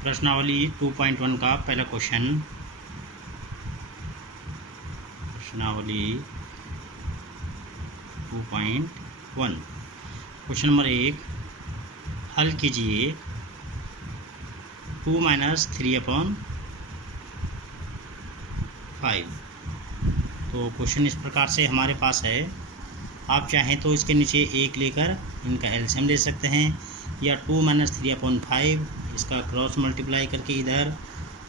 प्रश्नावली 2.1 का पहला क्वेश्चन। प्रश्नावली 2.1 क्वेश्चन नंबर 1 हल कीजिए 2 - 3/5। तो क्वेश्चन इस प्रकार से हमारे पास है। आप चाहें तो इसके नीचे 1 लेकर इनका एलसीएम ले सकते हैं, या 2 - 3/5 इसका क्रॉस मल्टीप्लाई करके इधर,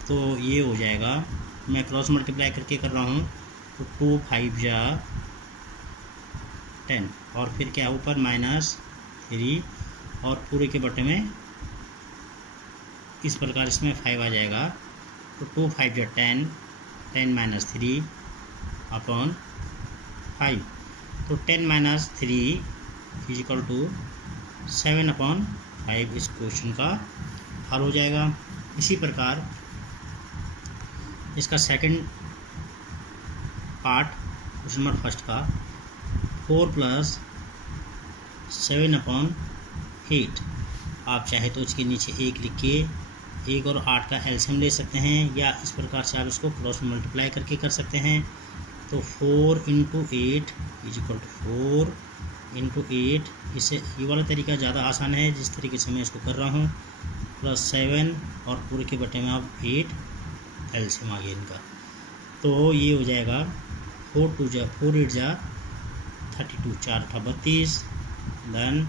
तो ये हो जाएगा। मैं क्रॉस मल्टीप्लाई करके कर रहा हूँ, तो 2 × 5 = 10 और फिर क्या ऊपर -3 और पूरे के बटे में इस प्रकार इसमें 5 आ जाएगा। तो 2 × 5 = 10, 10 - 3/5। तो 10 - 3 = 7/5 इस क्वेश्चन का हल हो जाएगा। इसी प्रकार इसका second part question number first का 4 + 7/8। आप चाहे तो इसके नीचे 1 लिख के 1 और 8 का एलसीएम ले सकते हैं, या इस प्रकार से आप इसको क्रॉस मल्टीप्लाई करके कर सकते हैं। तो 4 × 8 = 4 × 8। इससे ये वाला तरीका ज़्यादा आसान है जिस तरीके से मैं इसको कर रहा हूँ, +7 और पूरे के बटे में अब 8 एलसीएम आ गया इनका। तो ये हो जाएगा 4 × 2 = 4, 8 = 32, 4 × 8 = 32, देन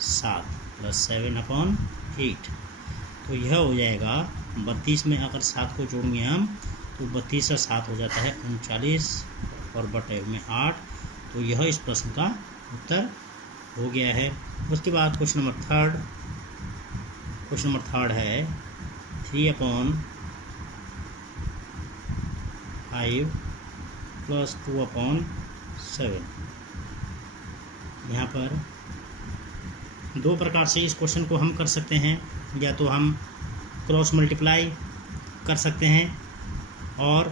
7 + 7/8। तो यह हो जाएगा 32 में अगर 7 को जोड़ेंगे हम तो 32 से 7 हो जाता है 39 और बटे में 8। तो यह इस प्रश्न का उत्तर हो गया है। उसके बाद क्वेश्चन नंबर थर्ड है 3/5 + 2/7। यहाँ पर दो प्रकार से इस क्वेश्चन को हम कर सकते हैं, या तो हम क्रॉस मल्टीप्लाई कर सकते हैं और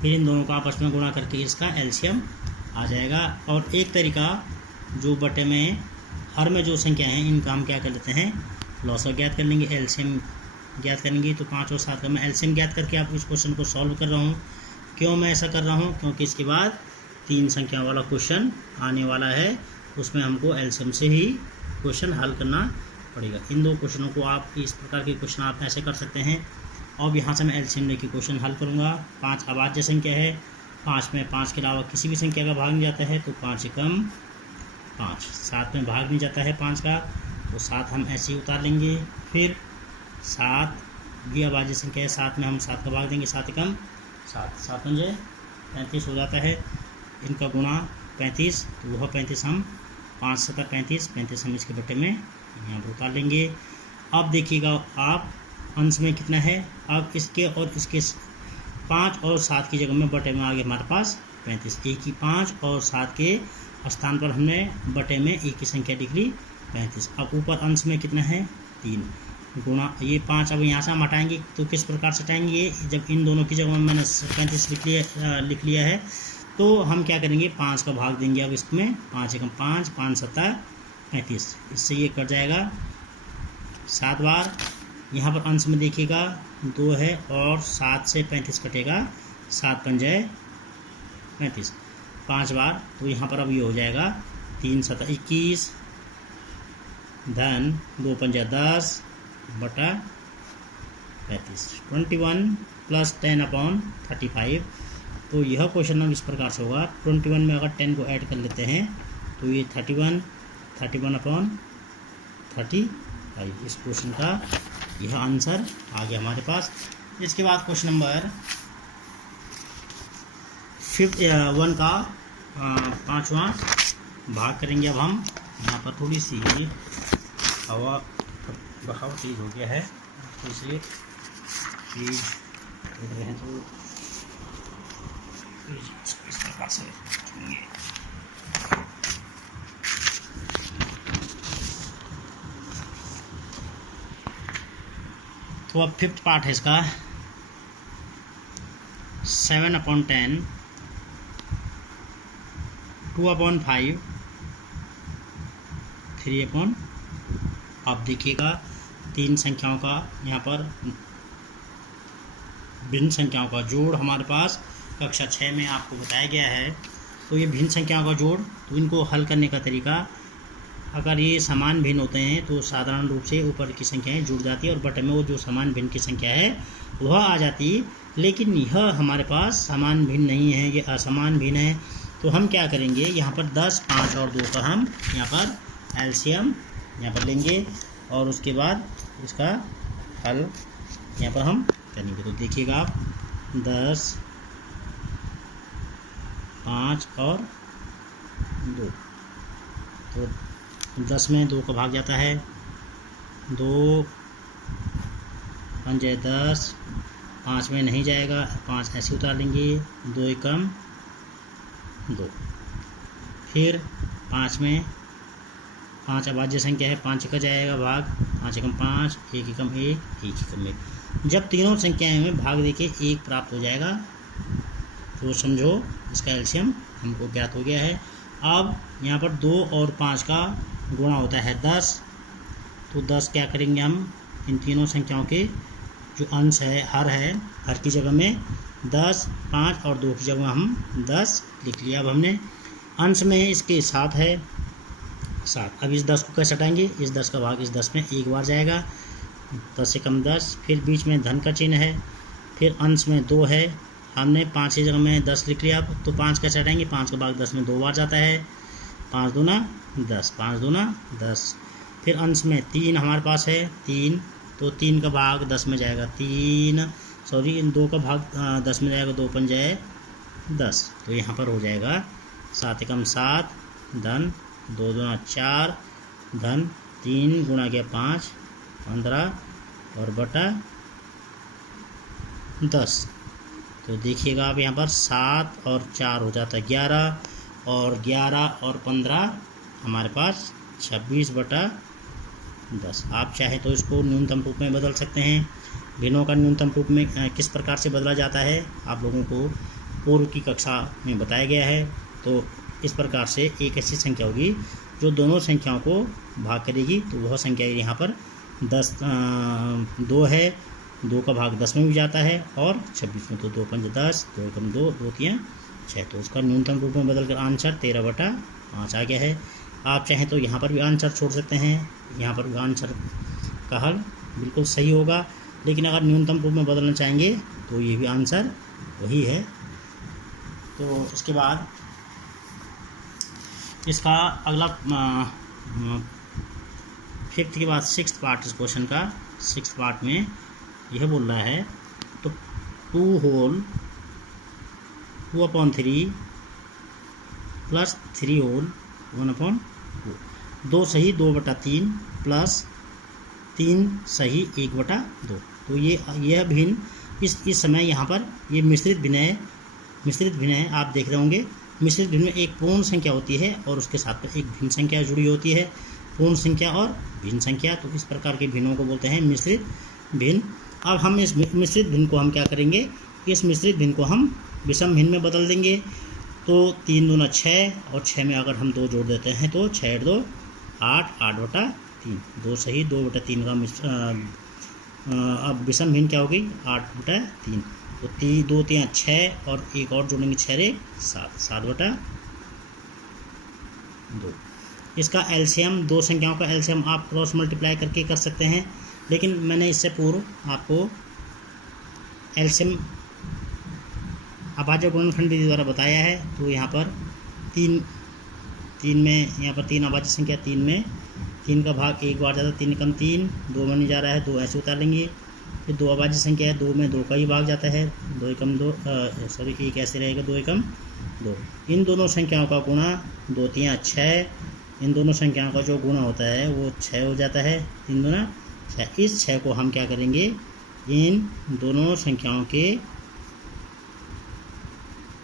फिर इन दोनों का आपस में गुणा करके इसका एलसीएम आ जाएगा। और एक तरीका जो बटे में हर में जो संख्या है इनका हम क्या कर लेते हैं, लॉसर ज्ञात कर लेंगे, एलसीएम ज्ञात करेंगे। तो 5 और 7 का मैं एलसीएम ज्ञात करके आप इस क्वेश्चन को सॉल्व कर रहा हूँ। क्यों मैं ऐसा कर रहा हूँ, क्योंकि इसके बाद 3 संख्या वाला क्वेश्चन आने वाला है, उसमें हमको एलसीएम से ही क्वेश्चन हल करना पड़ेगा। इन दो क्वेश्चनों को आप इस प्रकार के क्वेश्चन आप ऐसे कर सकते हैं। और यहाँ से मैं एलसीएम लेके क्वेश्चन हल करूँगा। 5 अभाज्य संख्या है, 5 में 5 के अलावा किसी भी संख्या का भाग नहीं जाता है, तो 5 से कम 5। 7 में भाग नहीं जाता है 5 का, तो 7 हम ऐसे ही उतार लेंगे। फिर 7 भी अभाज्य संख्या है, 7 में हम 7 का भाग देंगे, 7 से कम 7, 7 × 5 = 35 हो जाता है। इनका गुणा 35, तो वह 35 हम 5 × 7 = 35, 35 हम इसके बटे में यहाँ पर उतार लेंगे। अब देखिएगा आप अंश में कितना है। अब इसके और इसके 5 और 7 की जगह में बटे में आ गया हमारे पास 35। एक ही 5 और 7 के स्थान पर हमने बटे में एक ही संख्या लिख ली 35। अब ऊपर अंश में कितना है 3 गुणा ये 5। अब यहाँ से हम हटाएंगे तो किस प्रकार से हटाएंगे, जब इन दोनों की जगह में मैंने 35 लिख लिया है, तो हम क्या करेंगे 5 का भाग देंगे। अब इसमें 5 से कम 5, 5 × 7 = 35। इससे ये कट जाएगा 7 बार। यहाँ पर अंश में देखिएगा 2 है और 7 से 35 कटेगा, 7 × 5 = 35, 5 बार। तो यहाँ पर अब ये हो जाएगा 3 × 7 = 21, धन 2 × 5 = 10 बटा 35, 21 + 10/35। तो यह क्वेश्चन अब इस प्रकार से होगा। 21 में अगर 10 को ऐड कर लेते हैं तो ये 31/35 इस क्वेश्चन का यह आंसर आ गया हमारे पास। इसके बाद क्वेश्चन नंबर 1 का 5वां भाग करेंगे। अब हम यहाँ पर थोड़ी सी हवा बहाव तेज हो गया है, तो इसलिए प्लीज देख रहे हैं तो इस प्रकार से चुनेंगे। तो अब 5th पार्ट है इसका 7/10 2/5 3/। आप देखिएगा तीन संख्याओं का यहाँ पर भिन्न संख्याओं का जोड़ हमारे पास कक्षा 6 में आपको बताया गया है। तो ये भिन्न संख्याओं का जोड़, तो इनको हल करने का तरीका, अगर ये समान भिन्न होते हैं तो साधारण रूप से ऊपर की संख्याएं जुड़ जाती है और बटे में वो जो समान भिन्न की संख्या है वह आ जाती। लेकिन यह हमारे पास समान भिन्न नहीं है, ये असमान भिन्न है। तो हम क्या करेंगे, यहाँ पर 10, 5 और 2 का हम यहाँ पर एलसीएम यहाँ पर लेंगे और उसके बाद इसका हल यहाँ पर हम करेंगे। तो देखिएगा आप 10, 5 और 2, तो 10 में 2 का भाग जाता है, 2 5 10, 5 में नहीं जाएगा, 5 ऐसे उतार लेंगे, 2 एकम 2। फिर 5 में 5 अभाज्य संख्या है, 5 का जाएगा भाग, 5 एकम 5, 1 एकम 1, 1 एकम 1। जब तीनों संख्याएं में भाग देके 1 प्राप्त हो जाएगा तो समझो इसका एलसीएम हमको ज्ञात हो गया है। अब यहाँ पर 2 और 5 का गुणा होता है 10, तो 10 क्या करेंगे हम, इन तीनों संख्याओं के जो अंश है, हर की जगह में 10, 5 और 2 की जगह हम 10 लिख लिया। अब हमने अंश में इसके 7 है, 7। अब इस 10 को कैसे हटाएंगे, इस 10 का भाग इस 10 में एक बार जाएगा, 10 एकम 10। फिर बीच में धन का चिन्ह है, फिर अंश में 2 है, हमने 5 की जगह में 10 लिख लिया। तो 5 कैसे हटाएंगे, 5 का भाग 10 में 2 बार जाता है, 5 दूना 10, 5 दूना 10। फिर अंश में 3 हमारे पास है, 3, तो 3 का भाग 10 में जाएगा, 2 का भाग 10 में जाएगा, 2 5 जाए 10। तो यहाँ पर हो जाएगा 7 एकम 7, धन 2 दूना 4, धन 3 गुणा गया 5, 15 और बटा 10। तो देखिएगा आप यहाँ पर 7 और 4 हो जाता है 11, और 11 और 15 हमारे पास 26 बटा 10। आप चाहे तो इसको न्यूनतम रूप में बदल सकते हैं। भिन्नों का न्यूनतम रूप में किस प्रकार से बदला जाता है आप लोगों को पूर्व की कक्षा में बताया गया है। तो इस प्रकार से एक ऐसी संख्या होगी जो दोनों संख्याओं को भाग करेगी, तो वह संख्या यहाँ पर 2 है, 2 का भाग 10 में भी जाता है और 26 में, तो 2 5 10, 2 एकम 2, 2 3 6। तो उसका न्यूनतम रूप में बदलकर आंसर 13 बटा 5 आ गया है। आप चाहें तो यहाँ पर भी आंसर छोड़ सकते हैं, यहाँ पर भी आंसर का हल बिल्कुल सही होगा। लेकिन अगर न्यूनतम रूप में बदलना चाहेंगे तो ये भी आंसर वही है। तो इसके बाद इसका अगला 5th के बाद 6th पार्ट इस क्वेश्चन का, 6th पार्ट में यह बोल रहा है, तो 2/3 प्लस 3/1/2, 2 सही 2/3 प्लस 3 सही 1/2। तो यह भिन्न इस समय यहाँ पर ये मिश्रित भिन्न है। आप देख रहे होंगे मिश्रित भिन्न में एक पूर्ण संख्या होती है और उसके साथ में एक भिन्न संख्या जुड़ी होती है, पूर्ण संख्या और भिन्न संख्या। तो इस प्रकार के भिन्नों को बोलते हैं मिश्रित भिन्न। अब हम इस मिश्रित भिन्न को हम क्या करेंगे, इस मिश्रित भिन्न को हम विषम भिन्न में बदल देंगे। तो 3 दूना 6 और 6 में अगर हम 2 जोड़ देते हैं तो 6 2 8, 8/3, 2 सही 2/3 का अब विषम भिन्न क्या होगी 8/3। तो 2 3 6 और एक और जोड़ेंगे 6 रे 7, 7/2। इसका एलसीएम, दो संख्याओं का एलसीएम आप क्रॉस मल्टीप्लाई करके कर सकते हैं, लेकिन मैंने इससे पूर्व आपको एलसीएम अभाज्य गुणनखंड विधि द्वारा बताया है। तो यहाँ पर 3 में, यहाँ पर 3 अभाज्य संख्या, 3 में 3 का भाग एक बार जाता है, 3 एकम 3, 2 में नहीं जा रहा है, 2 ऐसे उतार लेंगे। फिर 2 अभाज्य संख्या है, 2 में 2 का ही भाग जाता है, 2 एकम 2, सॉरी 1 ऐसे रहेगा, 2 एकम 2। इन दोनों संख्याओं का गुणा 2 3 6, इन दोनों संख्याओं का जो गुणा होता है वो 6 हो जाता है, 3 दूना 6। इस 6 को हम क्या करेंगे, इन दोनों संख्याओं के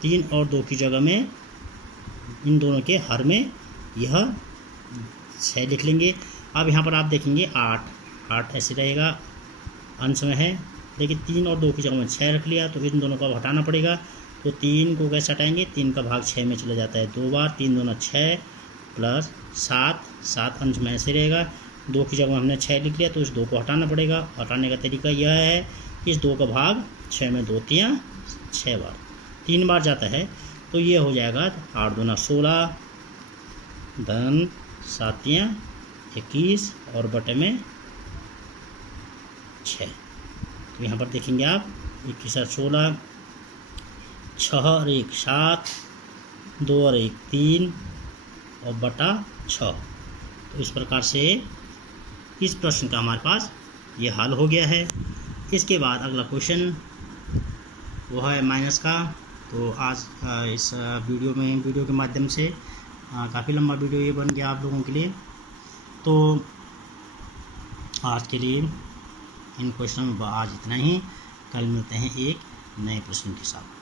3 और 2 की जगह में इन दोनों के हर में यह 6 लिख लेंगे। अब यहाँ पर आप देखेंगे 8 ऐसे रहेगा, अंश में है, लेकिन 3 और 2 की जगह में 6 रख लिया, तो इन दोनों को हटाना पड़ेगा। तो 3 को कैसे हटाएंगे, 3 का भाग 6 में चला जाता है 2 बार, 3 दूना 6 प्लस 7 अंश में ऐसे रहेगा। 2 की जगह हमने 6 लिख लिया, तो इस 2 को हटाना पड़ेगा। हटाने का तरीका यह है, इस 2 का भाग 6 में 2 तियाँ 6 बार, 3 बार जाता है, तो ये हो जाएगा 8 दूना 16 धन 7 तियाँ 21 और बटे में 6। तो यहाँ पर देखेंगे आप 21 और 16, 6 और 1 7, 2 और 1 3 और बटा 6। तो इस प्रकार से इस प्रश्न का हमारे पास ये हल हो गया है। इसके बाद अगला क्वेश्चन वो है माइनस का। तो आज इस वीडियो के माध्यम से काफ़ी लंबा वीडियो ये बन गया आप लोगों के लिए। तो आज के लिए इन क्वेश्चन में आज इतना ही। कल मिलते हैं एक नए प्रश्न के साथ।